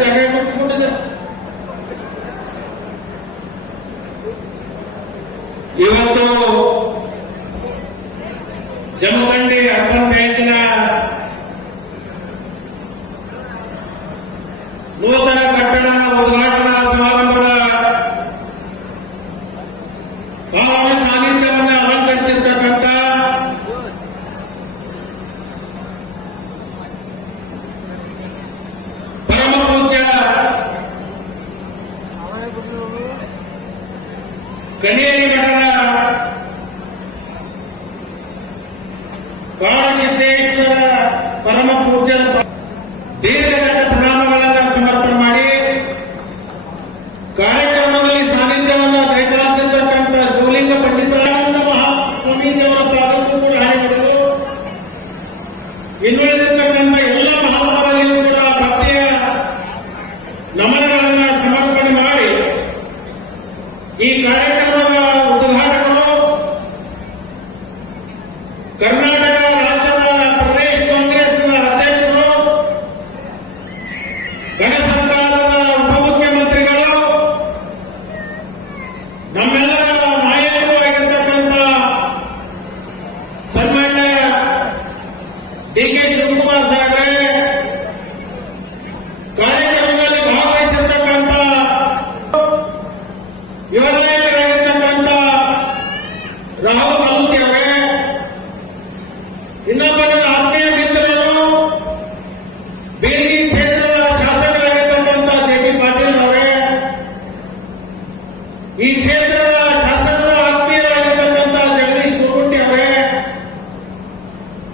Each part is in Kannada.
ಜಾಗ ಕೊಟ್ಟುಕೊಂಡಿದ್ದಾರೆ. ಇವತ್ತು ಜಮಖಂಡಿ ಅರ್ಬನ್ ಬ್ಯಾಂಕಿನ ನೂತನ ಕಟ್ಟಡ ಉದ್ಘಾಟನಾ ಸಮಾರಂಭದ ಪಾವನ ಸಾನ್ನಿಧ್ಯವನ್ನು ಅಲಂಕರಿಸಿರ್ತಕ್ಕಂಥ ಪರಮ ಪೂಜ್ಯ ಕಣಿಯರಿ ಮಠದ ಕಾಡಸಿದ್ದೇಶ್ವರ ಪರಮ ಪೂಜ್ಯರ ದೀರ್ಘದಂಡ ಪ್ರಣಾಮಗಳನ್ನು ಸಮರ್ಪಣೆ ಮಾಡಿ ಕಾರ್ಯಕ್ರಮದಲ್ಲಿ ಸಾನ್ನಿಧ್ಯವನ್ನು ದಯಪಾಲಿಸಿರ್ತಕ್ಕಂಥ ಶಿವಲಿಂಗ ಪಂಡಿತಾನಂದ ಮಹಾಸ್ವಾಮೀಜಿಯವರ ಪಾದಕ್ಕೂ ಕೂಡ ಹಾನಿಗಳು ಇನ್ನುಳಿದಿರ್ತಕ್ಕಂಥ ಎಲ್ಲ ಮಹಾತ್ಮರಲ್ಲಿಯೂ ಕೂಡ ಭಕ್ತಿಯ ನಮನಗಳನ್ನು ಸಮರ್ಪಣೆ ಮಾಡಿ ಈ ಕಾರ್ಯಕ್ರಮದ ಉದ್ಘಾಟಕರು ಕರ್ನಾಟಕ ರಾಜ್ಯದ ಪ್ರದೇಶ ಕಾಂಗ್ರೆಸ್ನ ಅಧ್ಯಕ್ಷರು, ಗಣ ಸರ್ಕಾರದ ಉಪಮುಖ್ಯಮಂತ್ರಿಗಳು, ನಮ್ಮೆಲ್ಲರ ನಾಯಕರು ಆಗಿರ್ತಕ್ಕಂಥ ಸನ್ಮಾನ್ಯ ಡಿ.ಕೆ. ಶಿವಕುಮಾರ್ ಸಾಹೇಬ್ರೆ, ಕಾರ್ಯಕ್ರಮದಲ್ಲಿ ಭಾಗವಹಿಸಿರ್ತಕ್ಕಂಥ ಯುವ ನಾಯಕರಾಗಿರ್ತಕ್ಕಂಥ ರಾಹುಲ್ ಗಾಂಧಿ ಅವರೇ, ಇನ್ನೊಬ್ಬರ ಆತ್ಮೀಯ ಮಿತ್ರರು ಬೇರೆ ಕ್ಷೇತ್ರದ ಶಾಸಕರಾಗಿರ್ತಕ್ಕಂಥ ಜೆ.ಪಿ. ಪಾಟೀಲ್ ಅವರೇ, ಈ ಕ್ಷೇತ್ರದ ಶಾಸಕರ ಆತ್ಮೀಯರಾಗಿರ್ತಕ್ಕಂಥ ಜಗದೀಶ್ ಕೋಗುಂಟಿ ಅವರೇ,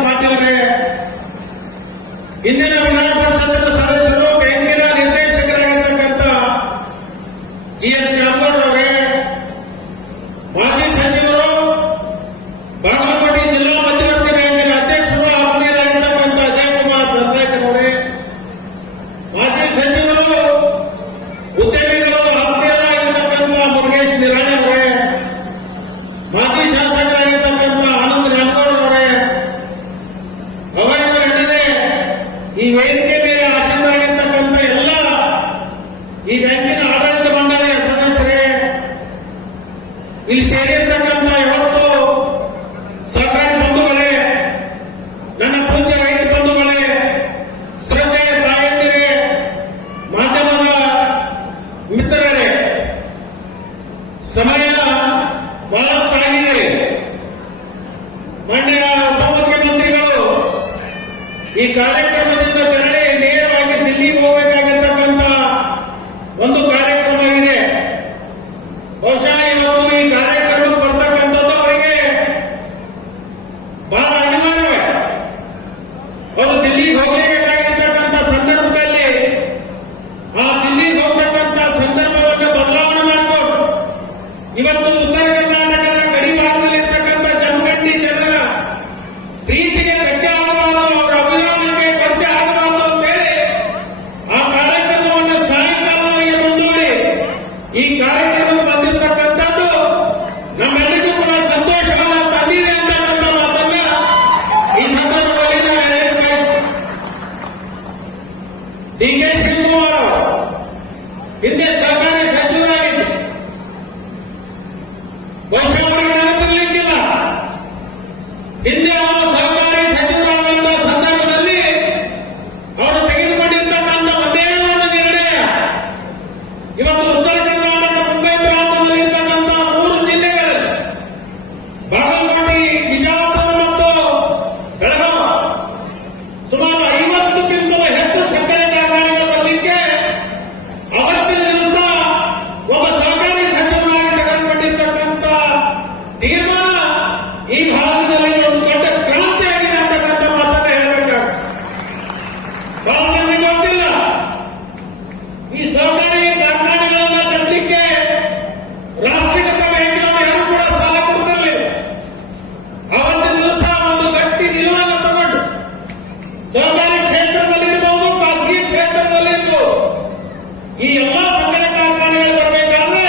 ಪಾಟೀಲ್ ಅವರೇ, ಇಂದಿನ ವಿಧಾನ ಪರಿಷತ್ತಿನ ಸದಸ್ಯರು, ಬ್ಯಾಂಕಿನ ನಿರ್ದೇಶಕರಾಗಿರ್ತಕ್ಕಂಥ ಜಿ.ಎಸ್. ನ್ಯಾಮಗೌಡ ಅವರೇ, ಮಾಜಿ ಸಚಿವರು, ಬಾಗಲಕೋಟೆ ಜಿಲ್ಲಾ ಮಧ್ಯವರ್ತಿ ಬ್ಯಾಂಕಿನ ಅಧ್ಯಕ್ಷರು ಆತ್ಮೀಯರಾಗಿರ್ತಕ್ಕಂಥ ಜಯಕುಮಾರ್ ಸರ್ದಾರ್ ಅವರೇ, ಮಾಜಿ ಸಚಿವರು, ಉದ್ಯಮಿಗಳು ಆತ್ಮೀಯರಾಗಿರ್ತಕ್ಕಂಥ ಮುರುಗೇಶ್ ನಿರಾಣಿ ಅವರೇ, ಮಾಜಿ ಶಾಸಕರಾಗಿರ್ತಕ್ಕಂಥ ಆನಂದ್ ನ್ಯಾಮಗೌಡ ಅವರೇ, ಅವರಿಗರಡಿದೆ ಈ ವೇದಿಕೆ ಮೇಲೆ ಆಸೀನರಾಗಿರ್ತಕ್ಕಂಥ ಎಲ್ಲ ಈ ಬ್ಯಾಂಕಿನ ಆಡಳಿತ ಮಂಡಳಿಯ ಸದಸ್ಯರೇ, ಇಲ್ಲಿ ಸೇರಿರ್ತಕ್ಕಂಥ ಇವತ್ತು ಸಹಕಾರಿ ಬಂಧುಗಳೇ, ನನ್ನ ಪೂಜ್ಯ ರೈತ ಬಂಧುಗಳೇ, ಶ್ರದ್ಧೆಯ ತಾಯಂದಿರೇ, ಮಾಧ್ಯಮದ ಮಿತ್ರರೇ, ಸಮಯ ಬಹಳಷ್ಟು ಆಗಿದೆ. ಮಾನ್ಯ ಉಪಮುಖ್ಯಮಂತ್ರಿಗಳು ಈ ಕಾರ್ಯಕ್ರಮದಿಂದ ತೆರಳಿ ನೇರವಾಗಿ ದಿಲ್ಲಿಗೆ ಹೋಗಬೇಕಾಗಿರ್ತಕ್ಕಂಥ ಒಂದು ಕಾರ್ಯಕ್ರಮ ಇದೆ. ಬಹುಶಃ ಇವತ್ತು ಈ ಕಾರ್ಯಕ್ರಮಕ್ಕೆ ಬರ್ತಕ್ಕಂಥದ್ದು ಅವರಿಗೆ ಬಹಳ ಅನಿವಾರ್ಯವೇ. ಅವರು ದಿಲ್ಲಿಗೆ ಹೋಗಲೇಬೇಕಾಗಿರ್ತಕ್ಕಂಥ ಸಂದರ್ಭದಲ್ಲಿ ಆ ದಿಲ್ಲಿಗೆ ಹೋಗ್ತಕ್ಕಂಥ ಸಂದರ್ಭವನ್ನು ಬದಲಾವಣೆ ಮಾಡಿಕೊಂಡು ಇವತ್ತು ಉತ್ತರ ಕರ್ನಾಟಕದ ಗಡಿ ಭಾಗದಲ್ಲಿರ್ತಕ್ಕಂಥ ಜಮಖಂಡಿ ಜನರ ಪ್ರೀತಿಗೆ ಧಕ್ಕೆ ಆಗಬಾರದು, ಅವರ ಅಭಿಮಾನಕ್ಕೆ ಕೊರತೆ ಆಗಬಾರದು ಅಂತೇಳಿ ಆ ಕಾರ್ಯಕ್ರಮವನ್ನು ಸಾಯಂಕಾಲವರೆಗೆ ಮುಂದೂಡಿ ಈ ಕಾರ್ಯಕ್ರಮಕ್ಕೆ ಬಂದಿರತಕ್ಕಂಥದ್ದು ನಮ್ಮೆಲ್ಲರಿಗೂ ಕೂಡ ಸಂತೋಷವನ್ನು ತಂದಿದೆ ಅಂತಕ್ಕಂಥ ಮಾತನ್ನ ಈ ಸಂದರ್ಭದಲ್ಲಿ ನಾನು ಹೇಳಕ್ಕೆ ಬಯಸ್ತೇನೆ. ಡಿ.ಕೆ. ಶಿವಕುಮಾರ್ ಅವರು ಹಿಂದೆ ಸರ್ಕಾರಿ ಸಚಿವರಾಗಿದ್ದು ಬಹುಶಃ ಅವರಿಗೆ ನೆನಪಿರಲಿಕ್ಕಿಲ್ಲ. ಹಿಂದೆ ಅವರು ಸರ್ಕಾರಿ ಸಚಿವರಾದಂತಹ ಸಂದರ್ಭದಲ್ಲಿ ಅವರು ತೆಗೆದುಕೊಂಡಿರ್ತಕ್ಕಂಥ ಒಂದೇ ಒಂದು ನಿರ್ಣಯ, ಇವತ್ತು ಉತ್ತರ ಕರ್ನಾಟಕ ಮುಂಬೈ ಪ್ರಾಂತದಲ್ಲಿರ್ತಕ್ಕಂಥ 3 ಜಿಲ್ಲೆಗಳಲ್ಲಿ ಬಾಗಲಕೋಟೆ, ಬಿಜಾಪುರ ಮತ್ತು ಬೆಳಗಾವಿ ಸುಮಾರು 50ಕ್ಕಿಂತಲೂ ಹೆಚ್ಚು ಸಕ್ಕರೆ ಕಾರ್ಖಾನೆಗಳು ಬರಲಿಕ್ಕೆ ಅವತ್ತಿನ ದಿವಸ ಒಬ್ಬ ಸರ್ಕಾರಿ ಸಚಿವರಾಗಿ ತೆಗೆದುಕೊಂಡಿರ್ತಕ್ಕಂಥ ತೀರ್ಮಾನ ಈ ಭಾರತದಲ್ಲಿ ಒಂದು ದೊಡ್ಡ ಕ್ರಾಂತಿಯಾಗಿದೆ ಅಂತಕ್ಕಂಥ ಮಾತನ್ನ ಹೇಳಬೇಕಾಗುತ್ತೆ. ಬಹಳ ಜನರಿಗೆ ಗೊತ್ತಿಲ್ಲ, ಈ ಸಹಕಾರಿ ಕಾರ್ಖಾನೆಗಳನ್ನು ಕಟ್ಟಲಿಕ್ಕೆ ರಾಷ್ಟ್ರೀಕೃತ ಬ್ಯಾಂಕಿನವರು ಯಾರು ಕೂಡ ಸಾಲ ಕೊಡ್ತಿರಲಿಲ್ಲ. ಅವತ್ತಿನ ದಿವಸ ಒಂದು ಗಟ್ಟಿ ನಿಲುವನ್ನು ತಗೊಂಡು ಸಹಕಾರಿ ಕ್ಷೇತ್ರದಲ್ಲಿರ್ಬೋದು, ಖಾಸಗಿ ಕ್ಷೇತ್ರದಲ್ಲಿರ್ಬೋದು, ಈ ಎಲ್ಲ ಸಕ್ಕರೆ ಕಾರ್ಖಾನೆಗಳು ಬರಬೇಕಾದ್ರೆ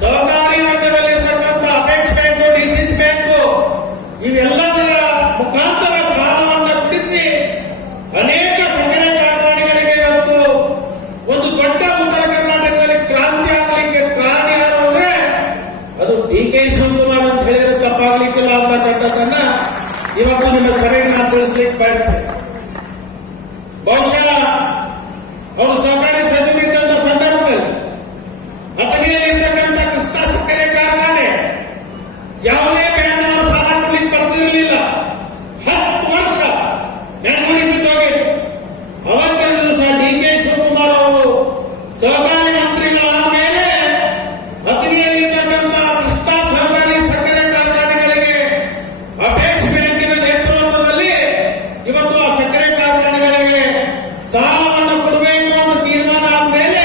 ಸಹಕಾರಿ ರಂಗದಲ್ಲಿರ್ತಕ್ಕಂಥ ಅಪೆಕ್ಸ್ ಬ್ಯಾಂಕು, ಡಿಸಿಸಿ ಬ್ಯಾಂಕು ಇವೆಲ್ಲದರ ಮುಖಾಂತರ ಸಾಲವನ್ನು ಕೊಡಿಸಿ ಅನೇಕ ಸಕ್ಕರೆ ಕಾರ್ಖಾನೆಗಳಿಗೆ ಇವತ್ತು ಕೆ ಶಿವಕುಮಾರ್ ಅಂತ ಹೇಳಿದ್ರೆ ತಪ್ಪಾಗ್ಲಿಕ್ಕಿಲ್ಲ ಅಂತಕ್ಕಂಥದ್ದನ್ನ ಇವತ್ತು ನಿಮ್ಮ ಸಭೆಗೆ ನಾನು ತಿಳಿಸ್ಲಿಕ್ಕೆ ಬಯಸ್ತೇನೆ. ಬಹುಶಃ ಅವರು ಸಹಕಾರಿ ಸಚಿವರಿದ್ದಂತ ಸಂದರ್ಭದಲ್ಲಿ ಹತ್ತನೆಯಲ್ಲಿರ್ತಕ್ಕಂಥ ಕೃಷ್ಣ ಸಕ್ಕರೆ ಕಾರ್ಖಾನೆ ಯಾವುದೇ ಬ್ಯಾಂಕ್ನವರು ಸಾಲ ಕೊಡ್ಲಿಕ್ಕೆ ಬರ್ತಿರಲಿಲ್ಲ. 10 ವರ್ಷ ನೆನಗುಡಿ ಬಿದ್ದೋಗಿತ್ತು. ಅವತ್ತಿನ ದಿವಸ ಡಿ ಕೆ ಶಿವಕುಮಾರ್ ಅವರು ಸಹಕಾರಿ ಮಂತ್ರಿಗಳಾದ ಮೇಲೆ ಹತ್ತನೆಯಲ್ಲಿರ್ತಕ್ಕಂಥ ಕೃಷ್ಣ ಸಹಕಾರಿ ಸಕ್ಕರೆ ಕಾರ್ಖಾನೆಗಳಿಗೆ ಅಪೇಕ್ಷೆ ಬ್ಯಾಂಕಿನ ನೇತೃತ್ವದಲ್ಲಿ ಇವತ್ತು ಆ ಸಕ್ಕರೆ ಕಾರ್ಖಾನೆಗಳಿಗೆ ಸಾಲವನ್ನು ಕೊಡಬೇಕು ಅನ್ನೋ ತೀರ್ಮಾನ ಆದ್ಮೇಲೆ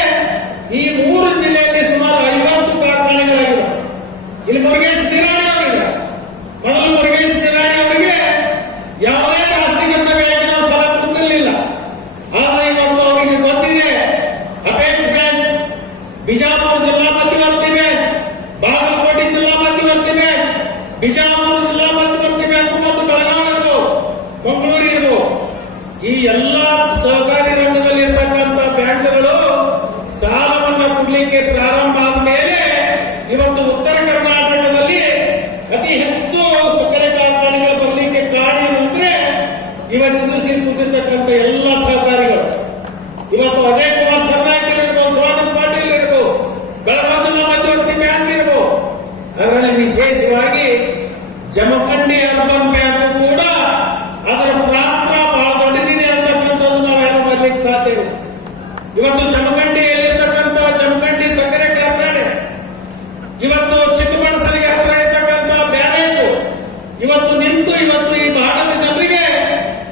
ಈ 3 ಜಿಲ್ಲೆಯಲ್ಲಿ ಸುಮಾರು 50 ಕಾರ್ಖಾನೆಗಳಾಗಿದೆ. ಇಲ್ಲಿ ಮುರುಗೇಶ್ ನಿರಾಣಿ ಅವರಿಲ್ಲ. ಮೊದಲು ಮುರುಗೇಶ್ ನಿರಾಣಿ ಅವರಿಗೆ ಯಾವುದೇ ರಾಷ್ಟ್ರೀಕೃತ ಬ್ಯಾಂಕಿನ ಸಾಲ ಕೊಡ್ತಿರ್ಲಿಲ್ಲ. ಆದ್ರೆ ಇವತ್ತು ಅವರಿಗೆ ಗೊತ್ತಿದೆ ಅಪೇಕ್ಷ್ ಬ್ಯಾಂಕ್ ಬಿಜಾಪುರ ಜಿಲ್ಲಾ ಮಧ್ಯವರ್ತಿ ಬ್ಯಾಂಕ್, ಬಾಗಲಕೋಟೆ ಜಿಲ್ಲಾ ಮಧ್ಯವರ್ತಿ ಬ್ಯಾಂಕ್, ಬಿಜಾಪುರ ಜಿಲ್ಲಾ ಮಧ್ಯವರ್ತಿ ಬ್ಯಾಂಕ್ ಮತ್ತು ಬೆಳಗಾವಿ ಇರ್ಬೋದು, ಮಂಗಳೂರು ಇರ್ಬೋದು, ಈ ಎಲ್ಲಾ ಸಹಕಾರಿ ರಂಗದಲ್ಲಿ ಇರ್ತಕ್ಕಂಥ ಬ್ಯಾಂಕ್ಗಳು ಸಾಲವನ್ನು ಕೊಡ್ಲಿಕ್ಕೆ ಪ್ರಾರಂಭ ಆದ ಮೇಲೆ ಇವತ್ತು ಉತ್ತರ ಕರ್ನಾಟಕದಲ್ಲಿ ಅತಿ ಹೆಚ್ಚು ಸಕ್ಕರೆ ಕಾರ್ಖಾನೆಗಳು ಬರಲಿಕ್ಕೆ ಕಾರಣ ಏನಂದ್ರೆ ಇವತ್ತಿನ ದಿವಸ ಕೂತಿರ್ತಕ್ಕಂಥ ಎಲ್ಲ ಸಹಕಾರಿಗಳು. ಇವತ್ತು ಅಜಯ್ ಕುಮಾರ್ ಸರ್ನಾಯಕ್ ಇರ್ಬೋದು, ಶಿವಾನಂದ ಪಾಟೀಲ್ ಇರ್ಬೋದು, ಬೆಳಗಾವಿ ಜಿಲ್ಲಾ ಮಧ್ಯವರ್ತಿ ಬ್ಯಾಂಕ್ ಇರ್ಬೋದು, ಅದರಲ್ಲಿ ವಿಶೇಷವಾಗಿ ಜಮಖಂಡಿ ಅರ್ಬನ್ ಬ್ಯಾಂಕ್ ಕೂಡ ಅದರ ಪಾತ್ರ ಬಹಳ ದೊಡ್ಡದಿದೆ ಅಂತಕ್ಕಂಥದ್ದು ನಾವು ಯಾರು ಮಾಡಲಿಕ್ಕೆ ಸಾಧ್ಯ ಇಲ್ಲ. ಇವತ್ತು ಜಮಖಂಡಿಯಲ್ಲಿರ್ತಕ್ಕಂಥ ಜಮಖಂಡಿ ಸಕ್ಕರೆ ಕಾರ್ಖಾನೆ, ಇವತ್ತು ಚಿಕ್ಕಬಳ್ಳಾಪುರಿಗೆ ಹತ್ರ ಇರ್ತಕ್ಕಂಥ ಬ್ಯಾರೇಜು ಇವತ್ತು ನಿಂತು ಇವತ್ತು ಈ ಭಾಗದ ಜನರಿಗೆ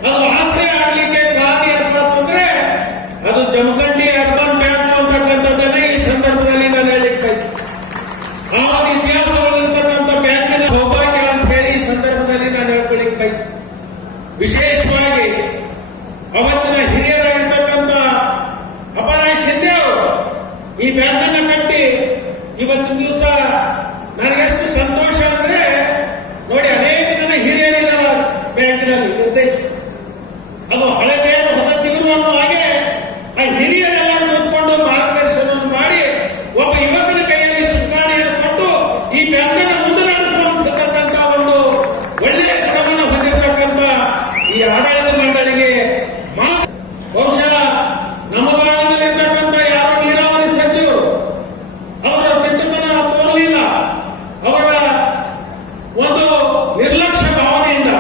ಅದು ಆಶ್ರಯ ಆಗಲಿಕ್ಕೆ ಕಾರಣ ಏನಪ್ಪ ಅಂತಂದ್ರೆ ಅದು ಜಮಖಂಡಿ ಅರ್ಬನ್ ಬ್ಯಾಂಕ್ ಅಂತಕ್ಕಂಥದ್ದನ್ನೇ ಈ ಸಂದರ್ಭದಲ್ಲಿ ನಾನು ಹೇಳಲಿಕ್ಕೆ ಬಯಸ್ತೇನೆ. ಆ ಒಂದು ಇತಿಹಾಸವಾಗಿರ್ತಕ್ಕಂಥ ಬ್ಯಾಂಕಿನ ಸೌಭಾಗ್ಯ ಅಂತ ಹೇಳಿ ಈ ಸಂದರ್ಭದಲ್ಲಿ ನಾನು ಹೇಳ್ಕೊಳ್ಳಿಕ್ಕೆ ಬಯಸ್ತೇನೆ. ವಿಶೇಷವಾಗಿ ಅವತ್ತಿನ ಹಿರಿಯರಾಗಿರ್ತಕ್ಕಂಥ ಅಪರಾಯ್ ಶಿಂದೆ ಅವರು ಈ ಬ್ಯಾಂಕನ್ನು ಕಟ್ಟಿ ಇವತ್ತಿನ ದಿವಸ ನನಗೆಷ್ಟು ಸಂತೋಷ ಅಂದ್ರೆ ನೋಡಿ, ಅನೇಕ ಜನ ಹಿರಿಯರಿದ್ದಾರೆ ಬ್ಯಾಂಕಿನಲ್ಲಿ ನಿರ್ದೇಶ. ಅದು ಹಳೆ ಬೇರು ಹೊಸ ಚಿಗುರು ಅನ್ನೋ ಹಾಗೆ ಆ ಹಿರಿಯರೆಲ್ಲ ಕೂತ್ಕೊಂಡು ಮಾರ್ಗದರ್ಶನವನ್ನು ಮಾಡಿ ಒಬ್ಬ ಯುವಕನ ಕೈಯಲ್ಲಿ ಚುಕ್ಕಾಣಿಯನ್ನು ಕೊಟ್ಟು ಈ ಬ್ಯಾಂಕನ್ನು ಮುಂದೆ ನಡೆಸುವಂತಕ್ಕಂಥ ಒಂದು ಒಳ್ಳೆಯ ಗುಣವನ್ನು ಹೊಂದಿರತಕ್ಕಂಥ ಈ ಆಡಳಿತ ಮಂಡಳಿಗೆ ಬಹುಶಃ ನಮ್ಮ ಭಾಗದಲ್ಲಿರ್ತಕ್ಕಂಥ ಯಾರು ನೀರಾವರಿ ಸಚಿವರು ಅವರ ಬಿಟ್ಟತನ ತೋರಲಿಲ್ಲ. ಅವರ ಒಂದು ನಿರ್ಲಕ್ಷ್ಯ ಭಾವನೆಯಿಂದ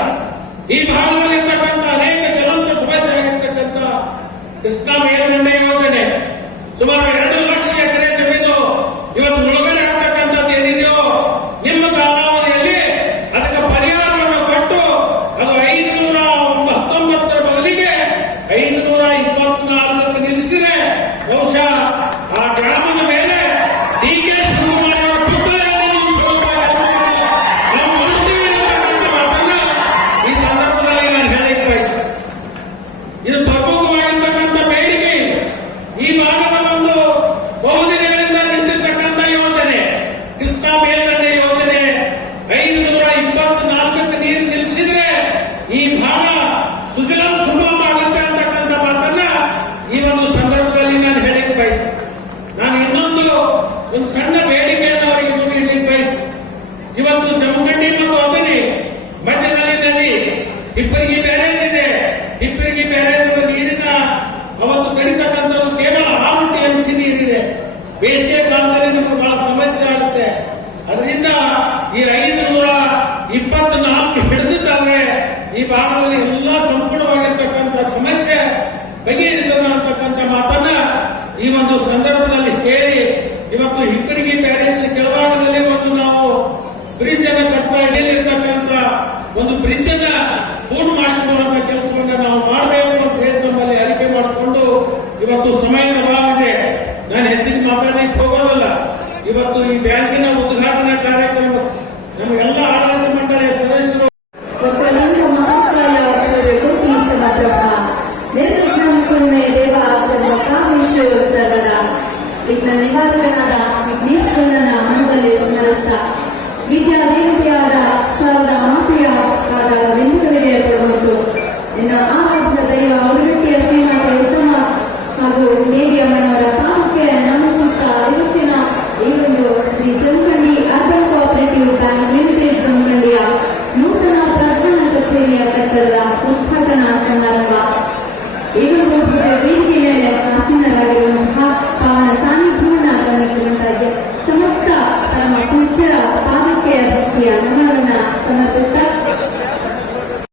ಈ ಭಾಗದಲ್ಲಿರ್ತಕ್ಕಂಥ ಅನೇಕ ಜ್ವಲಂತ ಸಮಸ್ಯೆ ಆಗಿರ್ತಕ್ಕಂಥ ಕೃಷ್ಣಾ ಮೇಲ್ದಂಡೆ ಯೋಜನೆ ಸುಮಾರು 2 ಲಕ್ಷ ಎಕರೆ ಜಮೀನು ಇವತ್ತು ಮುಳುಗಡೆ ಆಗ್ತಕ್ಕಂಥದ್ದು ಏನಿದೆಯೋ ನಿಮ್ಮ ಕಾಲಾವಧಿಯಲ್ಲಿ ಅದಕ್ಕೆ ಪರಿಹಾರವನ್ನು ಕೊಟ್ಟು ಅದು 519 ಬದಲಿಗೆ 524 ನಿಲ್ಲಿಸಿದ್ರೆ ಬಹುಶಃ ಆ ಗ್ರಾಮದ ಮೇಲೆ ಡಿ ಕೆ ಶಿವಕುಮಾರ್ ಅವರ ಪುತ್ರರನ್ನು ನಾವು ಮಾಡ್ತೀವಿ ಅಂತಕ್ಕಂಥ ಮಾತನ್ನ ಈ ಸಂದರ್ಭದಲ್ಲಿ ನಾನು ಹೇಳಲಿಕ್ಕೆ ಬಯಸ್ತೇನೆ. ಇದು ಪ್ರಮುಖವಾಗಿರ್ತಕ್ಕಂಥ ಬೇಡಿಕೆ ಇದೆ. ಈ ಭಾಗದ ಒಂದು ಬಹುದಿನಗಳಿಂದ ನಿಂತಿರ್ತಕ್ಕಂಥ ಯೋಜನೆ ಕೃಷ್ಣಾ ಮೇಲ್ದಂಡೆ ಯೋಜನೆ 524 ನೀರು ನಿಲ್ಲಿಸಿದ್ರೆ ಈ ಭಾಗ ಸುಜಲಂ ಸುಗಮ ಆಗುತ್ತೆ ಅಂತಕ್ಕಂಥ ಮಾತನ್ನ ಈ ಒಂದು ಸಂದರ್ಭದಲ್ಲಿ ನಾನು ಹೇಳಿಕ್ಕೆ ಬಯಸ್ತೇನೆ. ನಾನು ಇನ್ನೊಂದು ಸಣ್ಣ ಬೇಡಿಕೆಯನ್ನು ಅವರಿಗೆ ಮುಂದಿಡಲಿಕ್ಕೆ ಬಯಸ್ತೇನೆ. ಇವತ್ತು ಜಮಖಂಡಿ ಮತ್ತು ಅದರಿ ಮಧ್ಯದಲ್ಲಿ ನದಿ ಹಿಪ್ಪರಗಿ ಬ್ಯಾರೇಜ್ ಇದೆ. ಹಿಪ್ಪರಗಿ ಬ್ಯಾರೇಜ್ ನೀರಿನ ಅವತ್ತು ಕಡಿತಕ್ಕಂಥದ್ದು ಕೇವಲ 6 TMC ನೀರಿದೆ. ಬೇಸಿಗೆ ಕಾಲದಲ್ಲಿ ನಮಗೆ ಬಹಳ ಸಮಸ್ಯೆ ಆಗುತ್ತೆ. ಅದರಿಂದ ಈ 524 ಹಿಡಿದಿದ್ದಾದ್ರೆ ಈ ಭಾಗದಲ್ಲಿ ಎಲ್ಲಾ ಸಂಪೂರ್ಣವಾಗಿರ್ತಕ್ಕಂಥ ಸಮಸ್ಯೆ ಬಗೆಹರಿತದ ಅಂತಕ್ಕಂಥ ಮಾತನ್ನ ಈ ಒಂದು ಸಂದರ್ಭದಲ್ಲಿ ಹೇಳಿ ಇವತ್ತು ಹಿಪ್ಪರಗಿ ಬ್ಯಾರೇಜ್ ಕೆಳಭಾಗದಲ್ಲಿ ಒಂದು ನಾವು ಬ್ರಿಡ್ಜ್ ಅನ್ನು ಕಟ್ತಾ ಇಲ್ಲಿರ್ತಕ್ಕಂಥ ಒಂದು ಬ್ರಿಡ್ಜ್ ಅನ್ನ ಪೂರ್ಣ ಮಾಡಿಕೊಳ್ಳುವಂತ ಕೆಲಸವನ್ನ ನಾವು ಮಾಡಬೇಕು ಅಂತ ಹೇಳಿ ನಮ್ಮಲ್ಲಿ ಅರಿಕೆ ಮಾಡಿಕೊಂಡು ಇವತ್ತು ಸಮಯದ ಅಭಾವ ಇದೆ. ನಾನು ಹೆಚ್ಚಿನ ಮಾತಾಡಲಿಕ್ಕೆ ಹೋಗೋದಲ್ಲ. ಇವತ್ತು ಈ ಬ್ಯಾಂಕಿನ ಉದ್ಘಾಟನಾ ಕಾರ್ಯಕ್ರಮ ನಮ್ಮ ಎಲ್ಲ ಆಡಳಿತ ಮಂಡಳಿಯ ಸದಸ್ಯರು ನಿರ್ವಿಘ್ನಂ ಕುರ್ಮೇ ದೇವ ಸರ್ವಕಾಮೇಶು ಸರ್ವದಾ. ವಿಘ್ನ ನಿವಾರಣದ